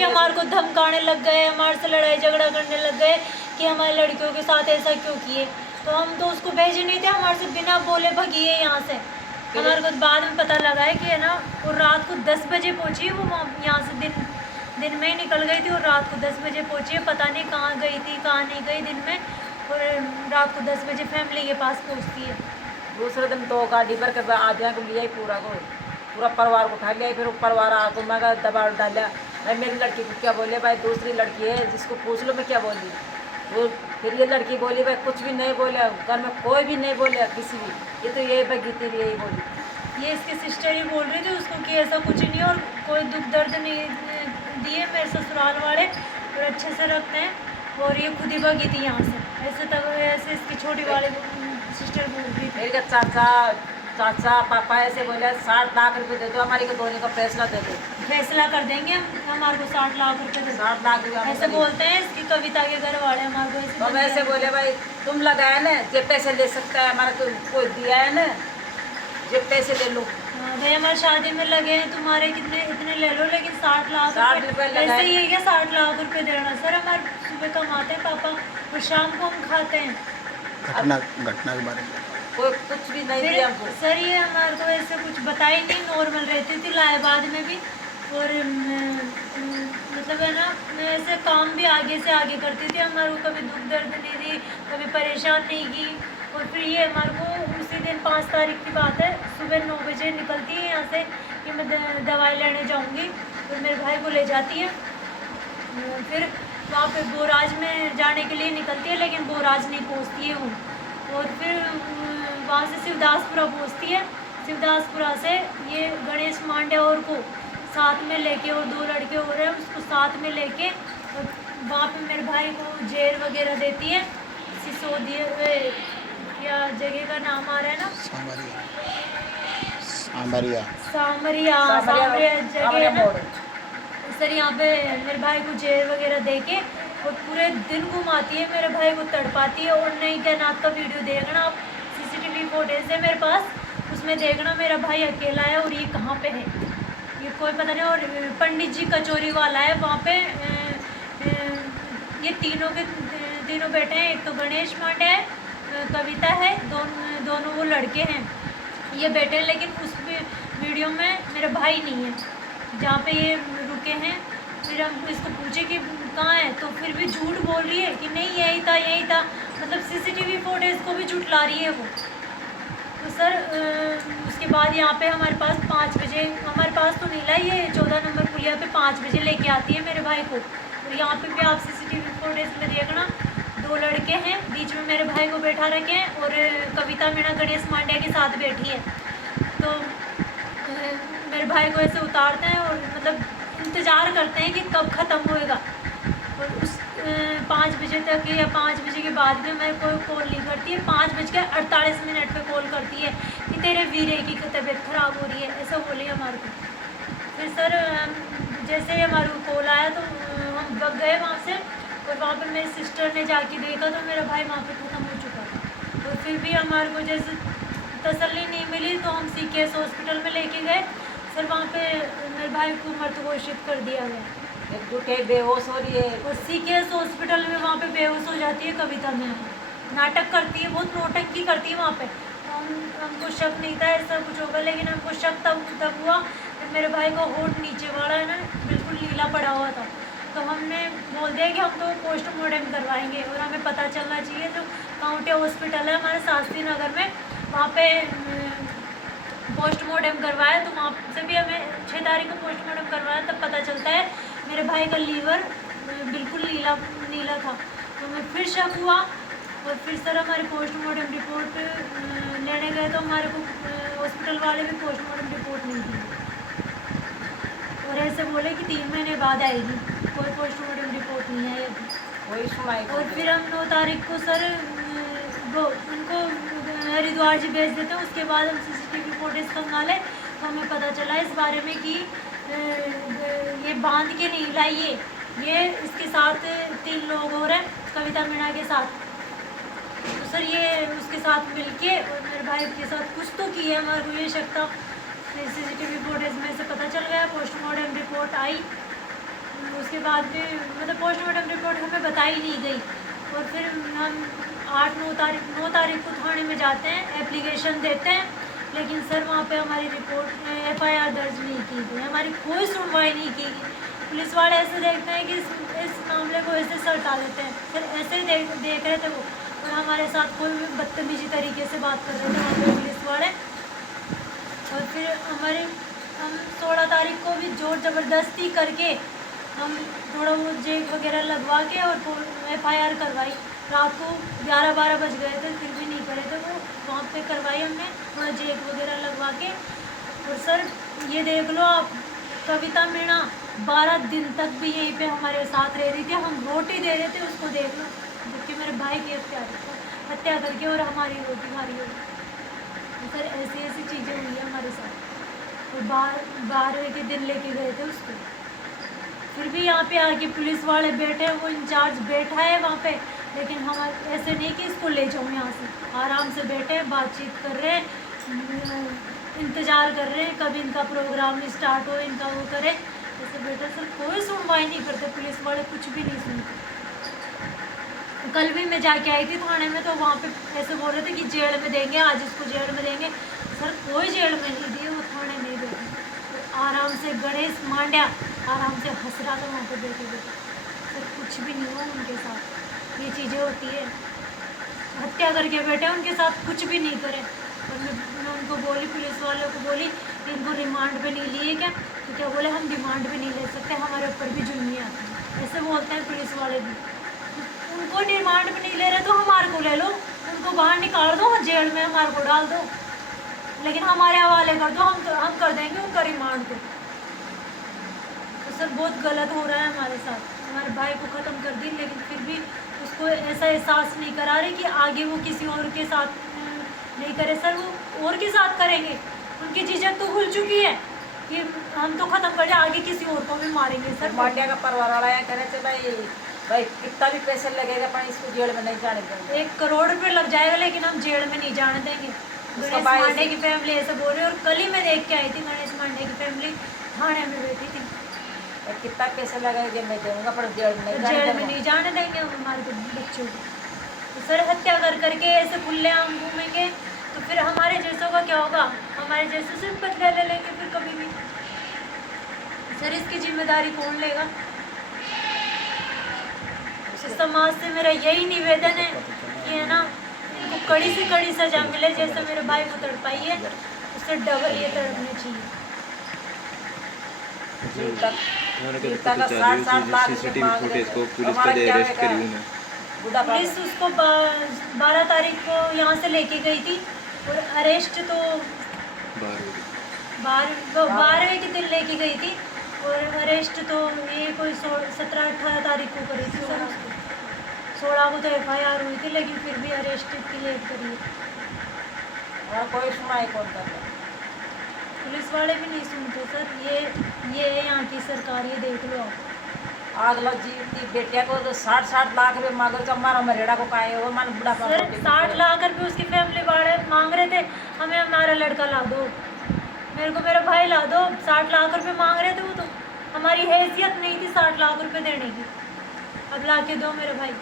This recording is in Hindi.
भी हमारे को धमकाने लग गए, हमारे से लड़ाई झगड़ा करने लग गए कि हमारी लड़कियों के साथ ऐसा क्यों किए। तो हम तो उसको भेजे नहीं थे, हमारे से बिना बोले भगी है यहाँ से। हमारे को बाद में पता लगा है कि है ना, वो रात को 10 बजे पहुँची है, वो यहाँ से दिन में ही निकल गई थी और रात को 10 बजे पहुँची है। पता नहीं कहाँ गई थी कहाँ नहीं गई दिन में, और रात को 10 बजे फैमिली के पास पहुँचती है। दूसरे दिन तो गाड़ी पर कर आदिया को लिया ही पूरा परिवार को उठा लिया। फिर परिवार आको मैं दबाव डाला, भाई मेरी लड़की को क्या बोले, भाई दूसरी लड़की है जिसको पूछ लो मैं क्या बोली। वो फिर ये लड़की बोली भाई कुछ भी नहीं बोले, घर में कोई भी नहीं बोले किसी भी, ये तो यही भगीती यही बोली। ये इसकी सिस्टर ही बोल रही थी उसको कि ऐसा कुछ नहीं और कोई दुख दर्द नहीं दिए मेरे ससुराल वाले और अच्छे से रखते हैं, और ये खुद ही भगी थी यहाँ से। ऐसे इसकी छोटी वाली सिस्टर बोल रही थी। मेरे चाचा पापा ऐसे बोले 60 लाख रुपए दे दो, हमारी को धोने का फैसला दे दो, फैसला कर देंगे हम, हमारे को 60 लाख रुपए दे दो। 60 लाख रुपये ऐसे बोलते हैं इसकी कविता के घर वाले हमारे को ऐसे। तो हम ऐसे बोले भाई तुम लगाया ना, ये पैसे ले सकता है, हमारा कोई दिया है ना, ये पैसे ले लो। भाई हमारी शादी में लगे हैं तुम्हारे कितने इतने ले लो, लेकिन 60 लाख रुपए ऐसे ही है क्या 60 लाख रुपए देना? सर हमारे सुबह कमाते हैं पापा और शाम को हम खाते हैं। घटना के बारे में कोई कुछ भी नहीं दिया हमको। सर ये हमारे को ऐसे कुछ बताई नहीं, नॉर्मल रहती थी इलाहाबाद में भी, और मतलब है ना, मैं ऐसे काम भी आगे से आगे करती थी, हमारे को कभी दुख दर्द नहीं दी, कभी परेशान नहीं की। और फिर ये हमारे को उसी दिन 5 तारीख की बात है, सुबह 9 बजे निकलती है यहाँ से कि मैं दवाई लेने जाऊँगी, और मेरे भाई को ले जाती है। फिर वहाँ पे बोराज में जाने के लिए निकलती है, लेकिन बोराज नहीं पहुँचती है वो, और फिर वहाँ से शिवदासपुरा पहुँचती है। शिवदासपुरा से ये गणेश मांड्या और को साथ में लेके, और 2 लड़के हो रहे हैं उसको साथ में लेके, और वहाँ पे मेरे भाई को जेर वगैरह देती है। सिसोदिया क्या जगह का नाम आ रहा है ना, सामरिया जगह है ना सर। यहाँ पे मेरे भाई को जेर वगैरह दे के और पूरे दिन घुमाती है, मेरे भाई को तड़पाती है। और नहीं क्या नाथ का वीडियो देखना आप, CCTV फुटेज है मेरे पास, उसमें देखना मेरा भाई अकेला है और ये कहाँ पे है ये कोई पता नहीं। और पंडित जी कचौरी वाला है वहाँ पे। ये तीनों बेटे हैं, एक तो गणेश मांडे है, कविता है, दोनों वो लड़के हैं ये बेटे, लेकिन उस वीडियो में मेरा भाई नहीं है जहाँ पे ये रुके हैं। फिर हम इसको पूछे कि कहाँ है, तो फिर भी झूठ बोल रही है कि नहीं यही था, मतलब CCTV फुटेज को भी झूठला रही है वो। तो सर उसके बाद यहाँ पे हमारे पास 5 बजे, हमारे पास तो नहीं लाई, ये 14 नंबर पुलिया पे 5 बजे लेके आती है मेरे भाई को। और यहाँ पे भी आप CCTV फुटेज में देखना, 2 लड़के हैं, बीच में मेरे भाई को बैठा रखे हैं, और कविता मीणा गणेश मांड्या के साथ बैठी है। तो मेरे भाई को ऐसे उतारते हैं और मतलब इंतज़ार करते हैं कि कब ख़त्म होएगा। और उस 5 बजे तक या 5 बजे के बाद में मैं कोई कॉल नहीं करती है। 5:48 पे कॉल करती है कि तेरे वीरे की तबीयत ख़राब हो रही है, ऐसा बोले हमारे को। फिर सर जैसे ही हमारे को कॉल आया तो हम भाग गए वहाँ से, और वहाँ पे मेरी सिस्टर ने जाके देखा तो मेरा भाई वहाँ पे ख़त्म हो चुका था। और फिर भी हमारे को जैसे तसल्ली नहीं मिली तो हम CKS हॉस्पिटल में लेके गए। सर वहाँ पे मेरे भाई को मृत घोषित कर दिया गया, एक दूठे बेहोश हो रही है। और CKS हॉस्पिटल में वहाँ पे बेहोश हो जाती है कविता में, नाटक करती है, बहुत नौटंकी करती है वहाँ पे। हमको शक नहीं था ऐसा कुछ होगा, लेकिन हमको शक तब हुआ कि मेरे भाई का होठ नीचे वाला है ना बिल्कुल नीला पड़ा हुआ था। तो हमने बोल दिया कि हम तो पोस्टमार्टम करवाएंगे, और हमें पता चलना चाहिए। जो काउंटी हॉस्पिटल है हमारे शास्त्री नगर में, वहाँ पे पोस्टमार्टम करवाया, तो वहाँ से भी हमें 6 तारीख को पोस्टमार्टम करवाया, तब पता चलता है मेरे भाई का लीवर बिल्कुल नीला था। तो हमें फिर शक हुआ, और फिर सर हमारी पोस्टमार्टम रिपोर्ट लेने गए तो हमारे को हॉस्पिटल वाले भी पोस्टमार्टम रिपोर्ट नहीं दी, और ऐसे बोले कि 3 महीने बाद आएगी, कोई पोस्टमार्टम रिपोर्ट नहीं आई अभी, कोई सुनाई। और फिर हम 9 तारीख को सर वो उनको हरिद्वार जी भेज देते हैं। उसके बाद हम CCTV फुटेज खंगाले तो हमें पता चला इस बारे में कि ये बांध के नहीं लाई, ये इसके साथ 3 लोग हो रहे हैं कविता मीणा के साथ। तो सर ये उसके साथ मिलके और मेरे भाई के साथ कुछ तो किए, हमारे को ये शक था। CCTV फुटेज में से पता चल गया, पोस्टमार्टम रिपोर्ट आई, उसके बाद भी मतलब पोस्टमार्टम रिपोर्ट हमें बताई नहीं गई। और फिर हम 9 तारीख को थाने में जाते हैं, एप्लीकेशन देते हैं, लेकिन सर वहाँ पे हमारी रिपोर्ट FIR दर्ज नहीं की गई, हमारी कोई सुनवाई नहीं की गई। पुलिस वाले ऐसे देखते हैं कि इस मामले को ऐसे सल्टा देते हैं, फिर ऐसे ही देख रहे थे वो, और हमारे साथ कोई भी बदतमीजी तरीके से बात कर रहे थे वहाँ पे पुलिस वाले। और फिर हम 16 तारीख को भी जोर ज़बरदस्ती करके हम थोड़ा वो जेक वगैरह लगवा के और FIR करवाई। रात को 11-12 बज गए थे, फिर भी नहीं करे थे वो, वहाँ पे करवाई हमने थोड़ा जेक वगैरह लगवा के। और सर ये देख लो आप, कविता मीणा 12 दिन तक भी यहीं पे हमारे साथ रह रही थी, हम रोटी दे रहे थे उसको, देख लो, जबकि मेरे भाई की हत्या करके और हमारी रोटी खा रही होगी। सर ऐसी ऐसी चीज़ें हुई हैं हमारे साथ। और 12वें के दिन लेके गए थे उसको, फिर भी यहाँ पे आके पुलिस वाले बैठे, वो इंचार्ज बैठा है वहाँ पे, लेकिन हम ऐसे नहीं कि इसको ले जाऊँ यहाँ से, आराम से बैठे हैं, बातचीत कर रहे हैं, इंतज़ार कर रहे हैं कब इनका प्रोग्राम स्टार्ट हो, इनका वो करे, ऐसे बैठे। सर कोई सुनवाई नहीं करते पुलिस वाले, कुछ भी नहीं सुनते। कल भी मैं जाके आई थी थाने में, तो वहाँ पे ऐसे बोल रहे थे कि जेल में देंगे, आज इसको जेल में देंगे। सर कोई जेल में नहीं दिए, वो थाने नहीं देते। तो आराम से गणेश मांड्या आराम से हंस रहा था वहाँ पे बैठे बैठे। सर कुछ भी नहीं हुआ उनके साथ, ये चीज़ें होती है, हत्या करके बैठे उनके साथ, कुछ भी नहीं करे। और मैं उनको बोली, पुलिस वालों को बोली कि इनको रिमांड पे नहीं लिए क्या, तो क्या बोले हम रिमांड पे नहीं ले सकते, हमारे ऊपर भी जुल्मी आती है, ऐसे बोलते हैं पुलिस वाले भी। उनको रिमांड पे नहीं ले रहे तो हमारे को ले लो, उनको बाहर निकाल दो, जेल में हमारे को डाल दो, लेकिन हमारे हवाले कर दो, हम कर देंगे उनका रिमांड को। तो सर बहुत गलत हो रहा है हमारे साथ, हमारे भाई को ख़त्म कर दी, लेकिन फिर भी उसको ऐसा एहसास नहीं करा रहे कि आगे वो किसी और के साथ नहीं करे। सर वो और के साथ करेंगे, उनकी चीज़ें तो खुल चुकी है कि हम तो ख़त्म कर जाए, आगे किसी और को भी मारेंगे। सर मांड्या का परिवार वाला यहाँ कहने से भाई कितना भी पैसे लगेगा पर इसको जेल में नहीं जाने देंगे। 1 करोड़ रुपये लग जाएगा, लेकिन हम जेल में नहीं जाने देंगे। गणेश मांडे की फैमिली ऐसे बोल रही है, और कल ही मैं देख के आई थी, गणेश मांडे की फैमिली थाने में बैठी थी। कितना पैसे लगेगा मैं दूंगा, पर जेल में नहीं जाने देंगे हम हमारे बच्चों को। तो सर हत्या करके ऐसे खुलेआम घूमेंगे, तो फिर हमारे जैसों का क्या होगा, हमारे जैसे सिर्फ बदला ले लेंगे फिर कभी भी। सर इसकी जिम्मेदारी कौन लेगा? समाज से मेरा यही निवेदन है कि है ना, इनको कड़ी से कड़ी सजा मिले, जैसे मेरे भाई को तड़पाई है उससे डबल ये तड़पनी चाहिए। पुलिस उसको 12 तारीख को यहाँ से लेके गई थी, और अरेस्ट तो 12वें के दिन लेके गई थी, और अरेस्ट तो ये कोई 17-18 तारीख को करी थी सर उसको। 16 को तो FIR हुई थी, लेकिन फिर भी अरेस्ट इतनी लेट करी है। और कोई सुनाई कौन कर रहा? पुलिस वाले भी नहीं सुनते सर, ये है यहाँ की सरकार, ये देख लो आप। अगला जी बेटिया को तो 60 लाख रुपये मांगो, तो हमारा मरेड़ा को पाए हो मन बुढ़ा। सर 60 लाख रुपये उसकी फैमिली वाले मांग रहे थे, हमें हमारा लड़का ला दो, मेरे को मेरा भाई ला दो। 60 लाख रुपये मांग रहे थे वो, तो हमारी हैसियत नहीं थी 60 लाख रुपये देने की, अब ला के दो मेरे भाई।